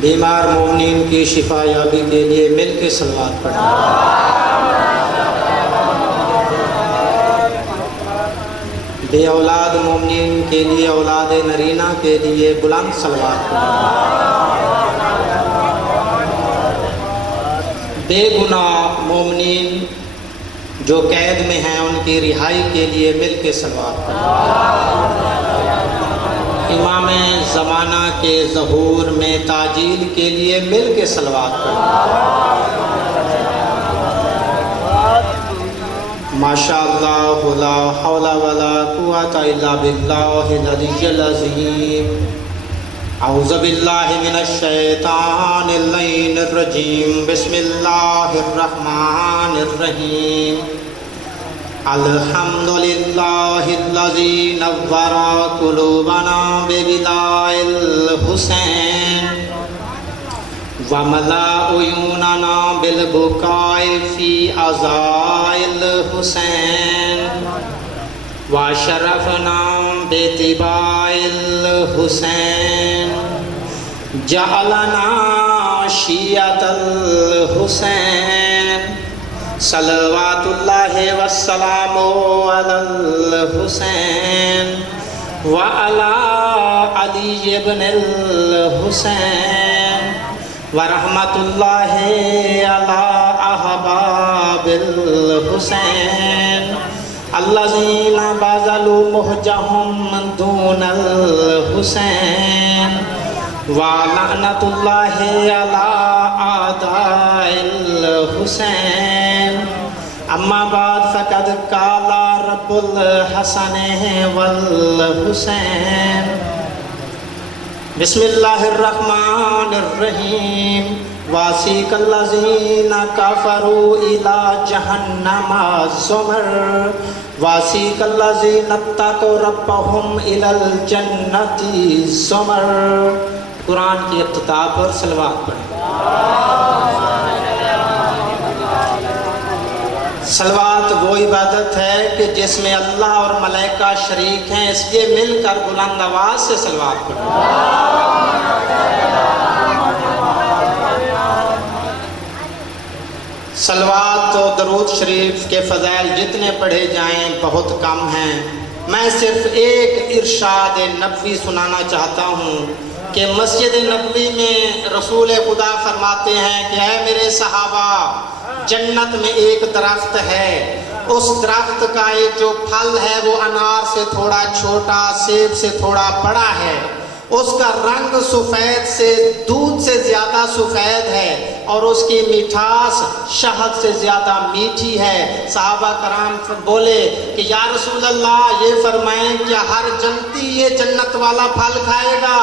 بیمار مومنین کی شفا یابی کے لیے مل کے صلوات پڑھیں۔ بے اولاد مومنین کے لیے اولاد نرینہ کے لیے بلند صلوات پڑھیں۔ بے گناہ مومنین جو قید میں ہیں ان کی رہائی کے لیے مل کے صلوات پڑھیں۔ امام زمانہ کے ظہور میں تاجیل کے لیے مل کے صلوات پڑھیں۔ ماشاءاللہ لا حول ولا قوة الا باللہ العلی العظیم۔ اعوذ باللہ من الشیطان اللعین الرجیم۔ بسم اللہ الرحمن الرحیم۔ الحمدللہ الذی نور قلوبنا ببداء الحسین وملا عیوننا بالبکاء فی عزاء الحسین وشرفنا باتباع الحسین جعلنا شیعۃ الحسین صلوات اللہ والسلام علی الحسین وعلی علی ابن الحسین ورحمۃ اللہ علی احباب الحسین الذین بذلوا مہجہم دون الحسین ولعنۃ اللہ علی اعداء الحسین۔ اما بعد فقد قال رب الحسن والحسین۔ بسم اللہ الرحمن الرحیم۔ واسیق الذین کفروا الی جہنم زمر واسیق الذین اتقوا ربهم الی الجنۃ زمر۔ قرآن کی افتتاح پر صلوات پڑھیں۔ صلوات وہ عبادت ہے کہ جس میں اللہ اور ملائکہ شریک ہیں، اس لیے مل کر بلند آواز سے صلوات پڑھیں۔ صلوات و درود شریف کے فضائل جتنے پڑھے جائیں بہت کم ہیں۔ میں صرف ایک ارشاد نبوی سنانا چاہتا ہوں کہ مسجد نبوی میں رسول خدا فرماتے ہیں کہ اے میرے صحابہ، جنت میں ایک درخت ہے، اس درخت کا ایک جو پھل ہے وہ انار سے تھوڑا چھوٹا، سیب سے تھوڑا بڑا ہے، اس کا رنگ سفید سے دودھ سے زیادہ سفید ہے اور اس کی میٹھاس شہد سے زیادہ میٹھی ہے۔ صحابہ کرام بولے کہ یا رسول اللہ یہ فرمائیں کہ ہر جنتی یہ جنت والا پھل کھائے گا؟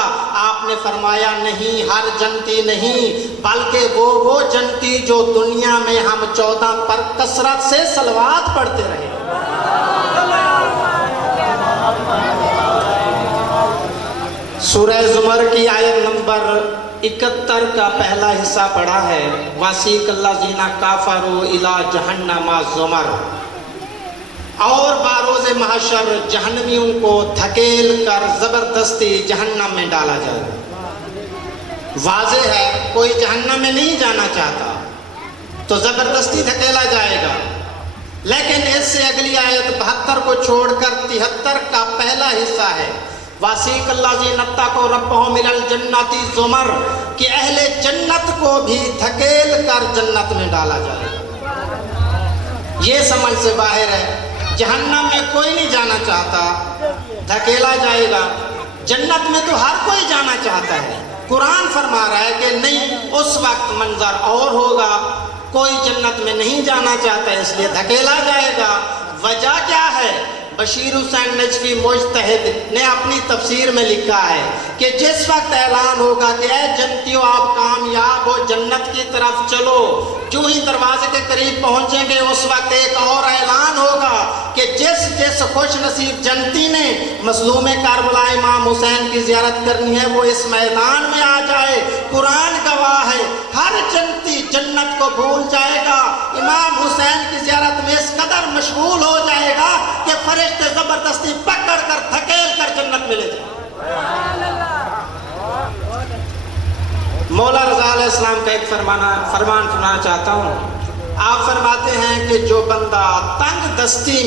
آپ نے فرمایا نہیں، ہر جنتی نہیں، بلکہ وہ جنتی جو دنیا میں ہم 14 پر کثرت سے صلوات پڑھتے رہے۔ سورہ زمر کی آیت نمبر 71 کا پہلا حصہ پڑھا ہے، واسیق الذین کفروا الی جہنم زمر، اور باروز محشر جہنمیوں کو دھکیل کر زبردستی جہنم میں ڈالا جائے گا۔ واضح ہے کوئی جہنم میں نہیں جانا چاہتا تو زبردستی دھکیلا جائے گا، لیکن اس سے اگلی آیت 72 کو چھوڑ کر 73 کا پہلا حصہ ہے، واسیق الذین اتقوا ربهم الی الجنۃ زمر، کہ اہل جنت کو بھی دھکیل کر جنت میں ڈالا جائے گا۔ یہ سمجھ سے باہر ہے، جہنم میں کوئی نہیں جانا چاہتا، دھکیلا جائے گا۔ جنت میں تو ہر کوئی جانا چاہتا ہے۔ قرآن فرما رہا ہے کہ نہیں، اس وقت منظر اور ہوگا، کوئی جنت میں نہیں جانا چاہتا ہے اس لیے دھکیلا جائے گا۔ وجہ کیا ہے؟ بشیر حسین نجفی مجتہد نے اپنی تفسیر میں لکھا ہے کہ جس وقت اعلان ہوگا کہ اے جنتیوں آپ کامیاب ہو، جنت کی طرف چلو، جو ہی دروازے کے قریب پہنچیں گے اس وقت ایک اور اعلان ہوگا کہ جس خوش نصیب جنتی نے مظلوم کربلا امام حسین کی زیارت کرنی ہے وہ اس میدان میں آ جائے۔ قرآن گواہ ہے، ہر جنتی جنت کو بھول جائے گا، امام حسین کی زیارت میں اس قدر مشغول ہو جائے گا کہ فرشتے زبردستی پکڑ کر دھکیل کر جنت میں لے جائیں۔ مولا علیہ السلام کا ایک فرمان سنانا چاہتا ہوں. آپ فرماتے ہیں کہ جو بندہ تنگ دستی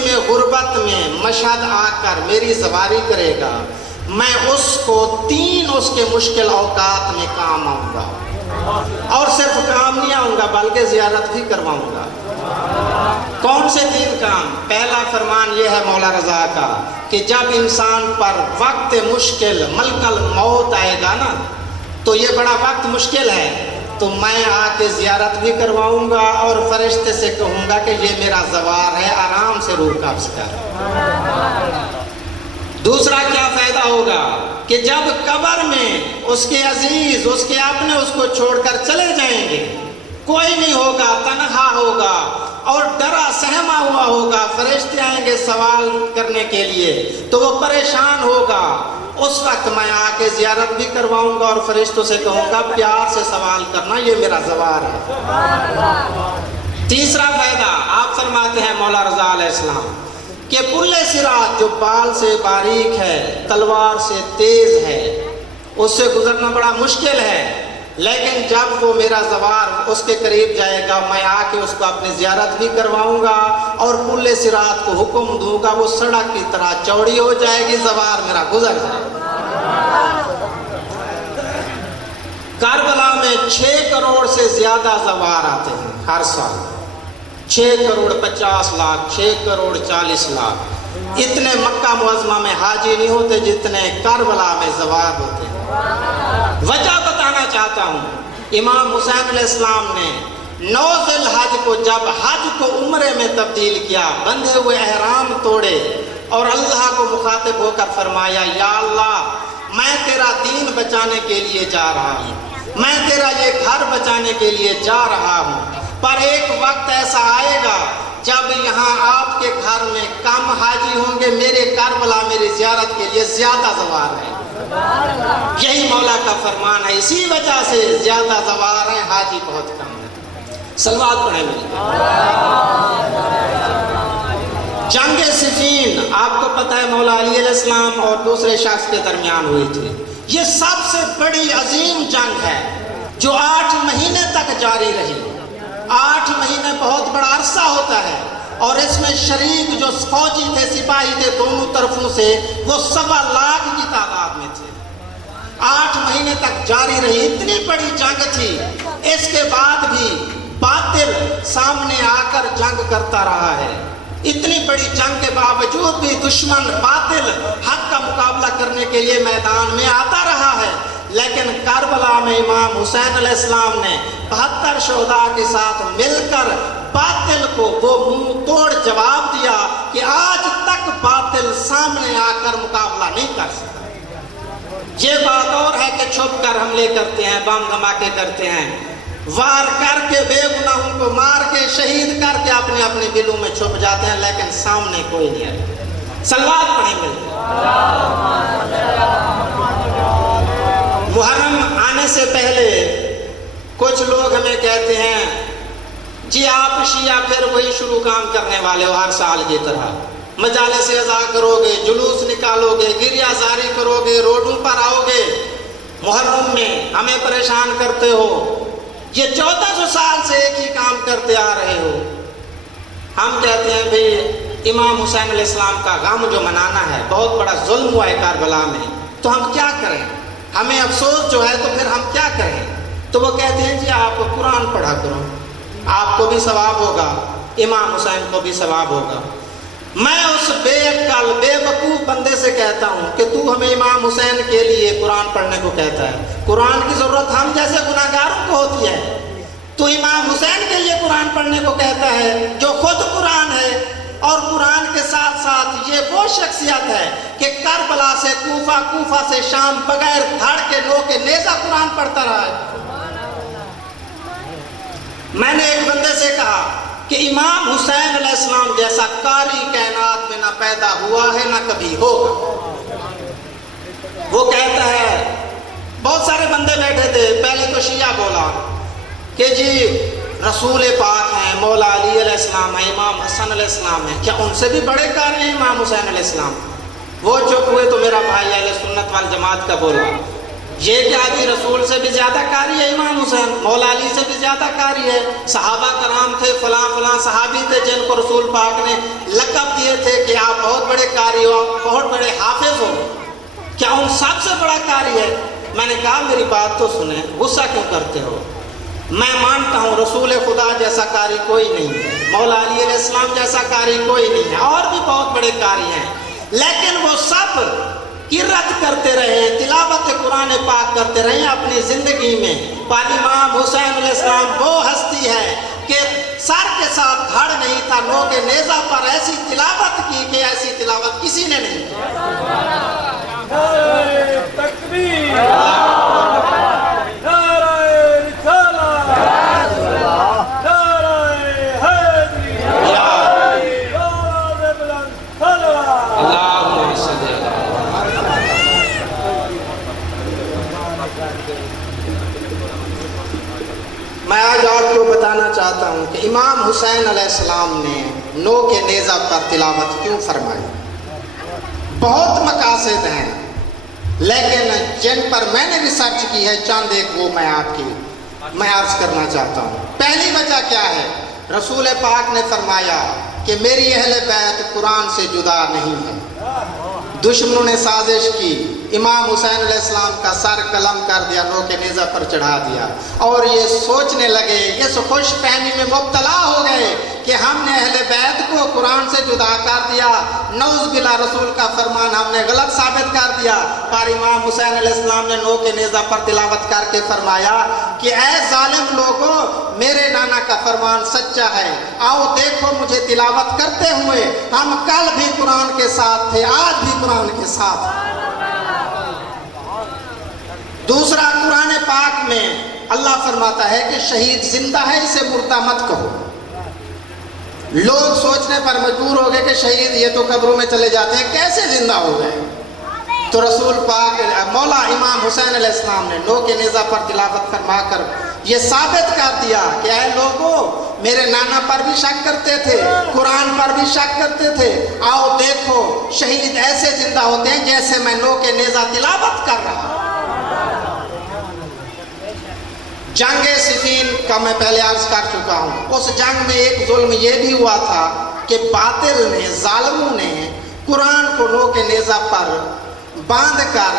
میں غربت میں مشہد آ کر میری سواری کرے گا، میں اس کو 3 اس کے مشکل اوقات میں کام آؤں گا، اور صرف کام نہیں آؤں گا بلکہ زیارت بھی کرواؤں گا. کون سے 3 کام؟ پہلا فرمان یہ ہے مولا رضا کا کہ جب انسان پر وقت مشکل ملک الموت آئے گا نا، تو یہ بڑا وقت مشکل ہے، تو میں آ کے زیارت بھی کرواؤں گا اور فرشتے سے کہوں گا کہ یہ میرا زوار ہے، آرام سے روح قبض کر. دوسرا کیا فائدہ ہوگا کہ جب قبر میں اس کے عزیز، اس کے اپنے اس کو چھوڑ کر چلے جائیں گے، کوئی نہیں ہوگا، تنہا ہوگا اور ڈرا سہما ہوا ہوگا، فرشتے آئیں گے سوال کرنے کے لیے تو وہ پریشان ہوگا. اس وقت میں آ کے زیارت بھی کرواؤں گا اور فرشتوں سے کہوں گا پیار سے سوال کرنا، یہ میرا زوار ہے. تیسرا فائدہ آپ فرماتے ہیں مولا رضا علیہ السلام کہ پل صراط جو بال سے باریک ہے، تلوار سے تیز ہے، اس سے گزرنا بڑا مشکل ہے، لیکن جب وہ میرا زوار اس کے قریب جائے گا، میں آ کے اس کو اپنی زیارت بھی کرواؤں گا اور پل صراط کو حکم دوں گا وہ سڑک کی طرح چوڑی ہو جائے گی، زوار میرا گزر جائے گا. کربلا میں 6 کروڑ سے زیادہ زوار آتے ہیں ہر سال، 6 کروڑ 50 لاکھ، 6 کروڑ 40 لاکھ. اتنے مکہ معظمہ میں حاجی نہیں ہوتے جتنے کربلا میں زوار ہوتے ہیں. وجہ بتانا چاہتا ہوں، امام حسین علیہ السلام نے 9 ذی الحج کو جب حج کو عمرے میں تبدیل کیا، بندھے ہوئے احرام توڑے اور اللہ کو مخاطب ہو کر فرمایا یا اللہ میں تیرا دین بچانے کے لیے جا رہا ہوں، میں تیرا یہ گھر بچانے کے لیے جا رہا ہوں، پر ایک وقت ایسا آئے گا جب یہاں آپ کے گھر میں کم حاجی ہوں گے، میرے کربلا میری زیارت کے لیے زیادہ زوار ہیں. یہی مولا کا فرمان ہے، اسی وجہ سے زیادہ زوار ہیں، حاجی بہت کم ہے. صلوات پڑھیں مل کے. جنگ صفین آپ کو پتہ ہے مولا علی علیہ السلام اور دوسرے شخص کے درمیان ہوئی تھی. یہ سب سے بڑی عظیم جنگ ہے جو 8 مہینے تک جاری رہی. 8 مہینے بہت بڑا عرصہ ہوتا ہے اور اس میں شریک جو فوجی تھے، سپاہی تھے دونوں طرفوں سے، وہ 1.25 لاکھ کی تعداد میں تھے. 8 مہینے تک جاری رہی، اتنی بڑی جنگ تھی. اس کے بعد بھی باطل سامنے آ کر جنگ کرتا رہا ہے. اتنی بڑی جنگ کے باوجود بھی دشمن باطل حق کا مقابلہ کرنے کے لیے میدان میں آتا رہا ہے. لیکن کربلا میں امام حسین علیہ السلام نے 72 شہداء کے ساتھ مل کر باطل کو وہ منہ توڑ جواب دیا کہ آج تک باطل سامنے آ کر مقابلہ نہیں کر سکتا. یہ بات اور ہے کہ چھپ کر حملے کرتے ہیں، بم دھماکے کرتے ہیں، وار کر کے بے گناہوں کو مار کے شہید کر کے اپنے اپنے دلوں میں چھپ جاتے ہیں، لیکن سامنے کوئی نہیں ہے. صلوات پڑھیں گے. محرم آنے سے پہلے کچھ لوگ ہمیں کہتے ہیں جی آپ شیعہ پھر وہی شروع کام کرنے والے ہو، ہر سال کی طرح مجالس اعزا کرو گے، جلوس نکالو گے، گریہ زاری کرو گے، روڈوں پر آؤ گے، محرم میں ہمیں پریشان کرتے ہو. یہ 1400 سال سے ایک ہی کام کرتے آ رہے ہو. ہم کہتے ہیں بھئی امام حسین علیہ السلام کا غم جو منانا ہے، بہت بڑا ظلم ہوا ہے کربلا میں، تو ہم کیا کریں؟ ہمیں افسوس جو ہے تو پھر ہم کیا کریں؟ تو وہ کہتے ہیں جی آپ قرآن پڑھا کرو، آپ کو بھی ثواب ہوگا، امام حسین کو بھی ثواب ہوگا. میں اس بے عقل بے وقوف بندے سے کہتا ہوں کہ تو ہمیں امام حسین کے لیے قرآن پڑھنے کو کہتا ہے، قرآن کی ضرورت ہم جیسے گناہگاروں کو ہوتی ہے، تو امام حسین کے لیے قرآن پڑھنے کو کہتا ہے جو خود قرآن ہے. اور قرآن کے ساتھ ساتھ یہ وہ شخصیت ہے کہ کربلا سے کوفہ، کوفہ سے شام بغیر دھڑ کے لو کے نیزہ قرآن پڑھتا رہا ہے. میں نے ایک بندے سے کہا کہ امام حسین علیہ السلام جیسا قاری کائنات میں نہ پیدا ہوا ہے نہ کبھی ہوگا. وہ کہتا ہے، بہت سارے بندے بیٹھے تھے، پہلے تو شیعہ بولا کہ جی رسول پاک ہیں، مولا علی علیہ السلام ہیں، امام حسن علیہ السلام ہیں، کیا ان سے بھی بڑے قاری ہیں امام حسین علیہ السلام؟ وہ چپ ہوئے تو میرا بھائی اہل سنت والجماعت کا بولا یہ کہ ابھی رسول سے بھی زیادہ قاری ہے امام حسین، مولا علی سے بھی زیادہ قاری ہے، صحابہ کرام تھے، فلاں فلاں صحابی تھے جن کو رسول پاک نے لقب دیے تھے کہ آپ بہت بڑے قاری ہو، بہت بڑے حافظ ہو، کیا ان سب سے بڑا قاری ہے؟ میں نے کہا میری بات تو سنیں، غصہ کیوں کرتے ہو؟ میں مانتا ہوں رسول خدا جیسا قاری کوئی نہیں ہے، مولا علی علیہ السلام جیسا قاری کوئی نہیں ہے، اور بھی بہت بڑے قاری ہیں، لیکن وہ سب قرت کرتے رہے ہیں، تلاوت قرآن پاک کرتے رہے ہیں اپنی زندگی میں۔ پر امام حسین علیہ السلام وہ ہستی ہے کہ سر کے ساتھ دھڑ نہیں تھا، نوک نیزہ پر ایسی تلاوت کی کہ ایسی تلاوت کسی نے نہیں کی۔ نعرہ تکبیر، نعرہ رسالت، نعرہ حیدری، نعرہ بلند صلوات۔ اللہم صلی اللہ۔ میں آج آپ کو بتانا چاہتا ہوں کہ امام حسین علیہ السلام نے نو کے نیزہ پر تلاوت کیوں فرمائی۔ بہت مقاصد ہیں، لیکن جن پر میں نے ریسرچ کی ہے چند ایک وہ میں عرض کرنا چاہتا ہوں۔ پہلی وجہ کیا ہے؟ رسول پاک نے فرمایا کہ میری اہل بیت قرآن سے جدا نہیں ہے۔ دشمنوں نے سازش کی، امام حسین علیہ السلام کا سر قلم کر دیا، نو کے نیزہ پر چڑھا دیا، اور یہ سوچنے لگے، اس خوش فہمی میں مبتلا ہو گئے کہ ہم نے اہل بیت کو قرآن سے جدا کر دیا، نعوذ باللہ رسول کا فرمان ہم نے غلط ثابت کر دیا۔ پر امام حسین علیہ السلام نے نو کے نیزہ پر تلاوت کر کے فرمایا کہ اے ظالم لوگوں، میرے نانا کا فرمان سچا ہے، آؤ دیکھو مجھے تلاوت کرتے ہوئے، ہم کل بھی قرآن کے ساتھ تھے، آج بھی قرآن کے ساتھ۔ دوسرا، قرآن پاک میں اللہ فرماتا ہے کہ شہید زندہ ہے، اسے مردہ مت کہو۔ لوگ سوچنے پر مجبور ہو گئے کہ شہید یہ تو قبروں میں چلے جاتے ہیں، کیسے زندہ ہو گئے؟ تو رسول پاک مولا امام حسین علیہ السلام نے نو کے نیزہ پر تلاوت فرما کر یہ ثابت کر دیا کہ اے لوگوں، میرے نانا پر بھی شک کرتے تھے، قرآن پر بھی شک کرتے تھے، آؤ دیکھو شہید ایسے زندہ ہوتے ہیں جیسے میں نو کے نیزہ تلاوت کر رہا ہوں۔ جنگ صفین کا میں پہلے عرض کر چکا ہوں، اس جنگ میں ایک ظلم یہ بھی ہوا تھا کہ باطل نے، ظالموں نے قرآن کو نو کے نیزہ پر باندھ کر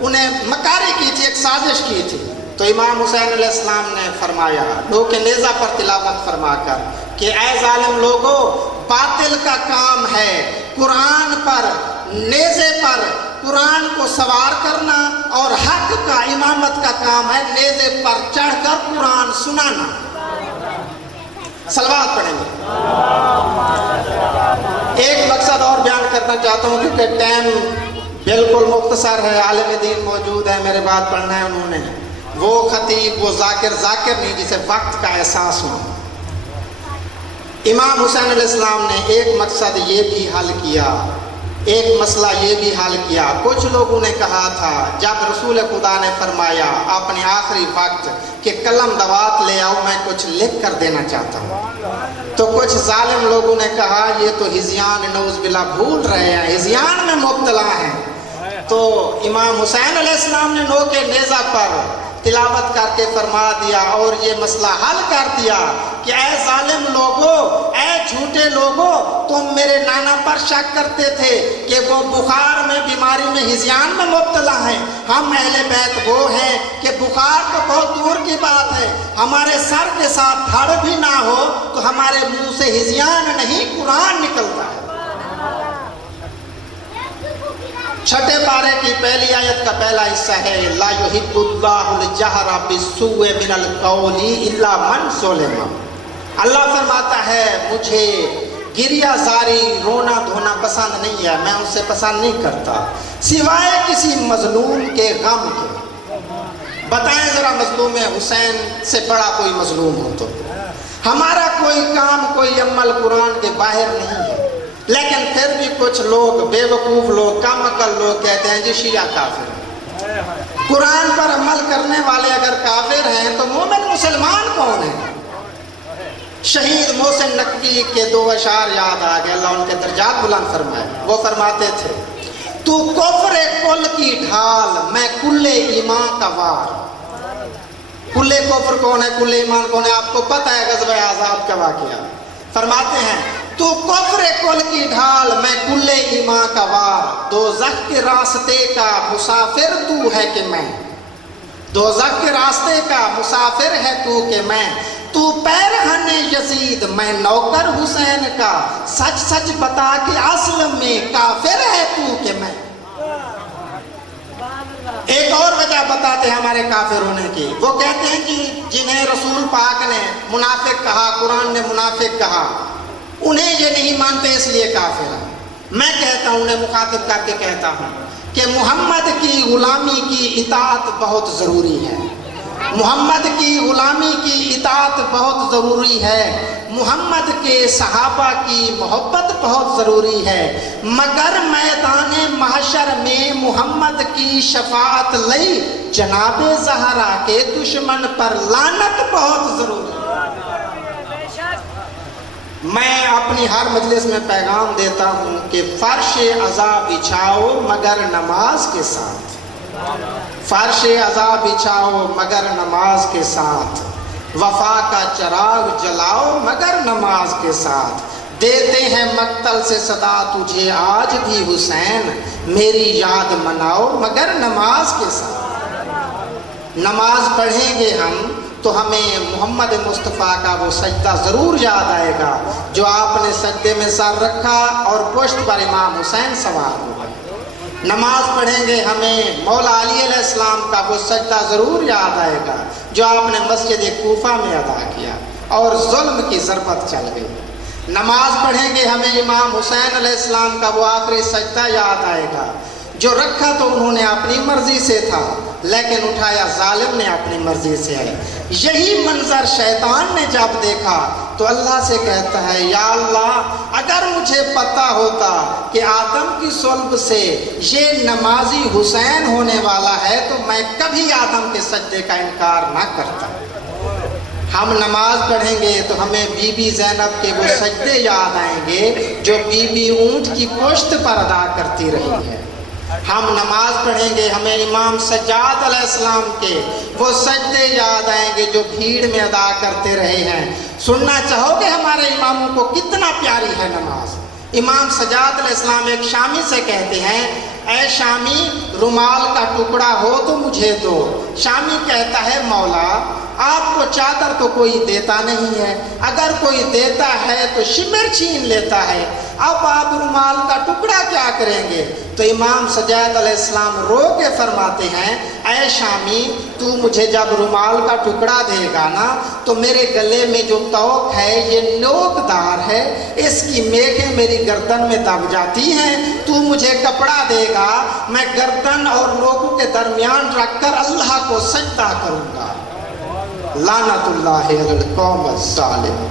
انہیں مکاری کی تھی، ایک سازش کی تھی۔ تو امام حسین علیہ السلام نے فرمایا نو کے نیزہ پر تلاوت فرما کر کہ اے ظالم لوگوں، باطل کا کام ہے قرآن پر، نیزے پر قرآن کو سوار کرنا، اور حق کا، امامت کا کام ہے نیزے پر چڑھ کر قرآن سنانا۔ صلوات پڑھیں گے۔ ایک مقصد اور بیان کرنا چاہتا ہوں کیونکہ ٹائم بالکل مختصر ہے، عالم دین موجود ہے، میرے بات پڑھنا ہے انہوں نے، وہ خطیب، وہ ذاکر نہیں جسے وقت کا احساس ہو۔ امام حسین علیہ السلام نے ایک مقصد یہ بھی حل کیا، ایک مسئلہ یہ بھی حل کیا۔ کچھ لوگوں نے کہا تھا جب رسول خدا نے فرمایا اپنے آخری وقت کہ قلم دوات لے آؤ، میں کچھ لکھ کر دینا چاہتا ہوں، تو کچھ ظالم لوگوں نے کہا یہ تو ہذیان، نعوذ باللہ بھول رہے ہیں، ہذیان میں مبتلا ہیں۔ تو امام حسین علیہ السلام نے نو کے نیزہ پر تلاوت کر کے فرما دیا اور یہ مسئلہ حل کر دیا کہ اے ظالم لوگوں، اے جھوٹے لوگوں، تم میرے نانا پر شک کرتے تھے کہ وہ بخار میں، بیماری میں، ہذیان میں مبتلا ہیں۔ ہم اہل بیت وہ ہیں کہ بخار تو بہت دور کی بات ہے، ہمارے سر کے ساتھ دھڑ بھی نہ ہو تو ہمارے منہ سے ہذیان نہیں، قرآن نکلتا ہے۔ چھٹے پارے کی پہلی آیت کا پہلا حصہ ہے لا یحب اللہ الجہر بالسوء من القول الا من ظلم۔ اللہ فرماتا ہے مجھے گریہ زاری، رونا دھونا پسند نہیں ہے، میں ان سے پسند نہیں کرتا سوائے کسی مظلوم کے غم کے۔ بتائیں ذرا مظلوم حسین سے بڑا کوئی مظلوم ہو تو؟ ہمارا کوئی کام، کوئی عمل قرآن کے باہر نہیں ہے، لیکن پھر بھی کچھ لوگ، بے وقوف لوگ، کم عقل لوگ کہتے ہیں جی شیعہ کافر ہیں۔ قرآن پر عمل کرنے والے اگر کافر ہیں تو مومن مسلمان کون ہیں؟ شہید محسن نقوی کے 2 اشعار یاد آ گئے، اللہ ان کے درجات بلند فرمائے۔ وہ فرماتے تھے تو کفر کل کی ڈھال میں کل ایمان کا وار. کل کفر کون ہے, کل ایمان کون ہے؟ آپ کو پتہ ہے غزوہ احزاب کا واقعہ. فرماتے ہیں تو کفر کل کی ڈھال میں کل ایمان کا وار. دوزخ کے راستے کا مسافر تو ہے کہ میں, دوزخ کے راستے کا مسافر ہے تو کہ میں. تو پیرہن یزید میں نوکر حسین کا, سچ سچ بتا کہ اصل میں کافر ہے تو کہ میں. ایک اور وجہ بتاتے ہیں ہمارے کافر ہونے کی. وہ کہتے ہیں کہ جنہیں رسول پاک نے منافق کہا, قرآن نے منافق کہا, انہیں یہ نہیں مانتے اس لیے کافر ہیں. میں کہتا ہوں, انہیں مخاطب کر کے کہتا ہوں کہ محمد کی غلامی کی اطاعت بہت ضروری ہے. محمد کی غلامی کی اطاعت بہت ضروری ہے. محمد کے صحابہ کی محبت بہت ضروری ہے. مگر میدان محشر میں محمد کی شفاعت لئی جناب زہرا کے دشمن پر لعنت بہت ضروری ہے. میں اپنی ہر مجلس میں پیغام دیتا ہوں کہ فرش عذاب بچھاؤ مگر نماز کے ساتھ. فرش عذاب بچھاؤ مگر نماز کے ساتھ. وفا کا چراغ جلاؤ مگر نماز کے ساتھ. دیتے ہیں مقتل سے صدا تجھے آج بھی حسین, میری یاد مناؤ مگر نماز کے ساتھ. نماز پڑھیں گے ہم تو ہمیں محمد مصطفیٰ کا وہ سجدہ ضرور یاد آئے گا جو آپ نے سجدے میں سر رکھا اور پشت پر امام حسین سوار ہوا. نماز پڑھیں گے ہمیں مولا علی علیہ السلام کا وہ سجدہ ضرور یاد آئے گا جو آپ نے مسجد کوفہ میں ادا کیا اور ظلم کی ضربت چل گئی. نماز پڑھیں گے ہمیں امام حسین علیہ السلام کا وہ آخری سجدہ یاد آئے گا جو رکھا تو انہوں نے اپنی مرضی سے تھا لیکن اٹھایا ظالم نے اپنی مرضی سے ہے. یہی منظر شیطان نے جب دیکھا تو اللہ سے کہتا ہے, یا اللہ اگر مجھے پتہ ہوتا کہ آدم کی صلب سے یہ نمازی حسین ہونے والا ہے تو میں کبھی آدم کے سجدے کا انکار نہ کرتا. ہم نماز پڑھیں گے تو ہمیں بی بی زینب کے وہ سجدے یاد آئیں گے جو بی بی اونٹ کی پشت پر ادا کرتی رہی ہے. ہم نماز پڑھیں گے ہمیں امام سجاد علیہ السلام کے وہ سجدے یاد آئیں گے جو بھیڑ میں ادا کرتے رہے ہیں. سننا چاہو گے ہمارے اماموں کو کتنا پیاری ہے نماز. امام سجاد علیہ السلام ایک شامی سے کہتے ہیں, اے شامی رومال کا ٹکڑا ہو تو مجھے دو. شامی کہتا ہے, مولا آپ کو چادر تو کوئی دیتا نہیں ہے, اگر کوئی دیتا ہے تو شمر چھین لیتا ہے, اب آپ رومال کا ٹکڑا کیا کریں گے؟ تو امام سجاد علیہ السلام رو کے فرماتے ہیں, اے شامی تو مجھے جب رومال کا ٹکڑا دے گا نا تو میرے گلے میں جو توق ہے یہ نوک دار ہے, اس کی میخیں میری گردن میں دب جاتی ہیں. تو مجھے کپڑا دے گا, میں گردن اور نوکوں کے درمیان رکھ کر اللہ کو سجدہ کروں گا. لعنت اللہ علی القوم الظالم.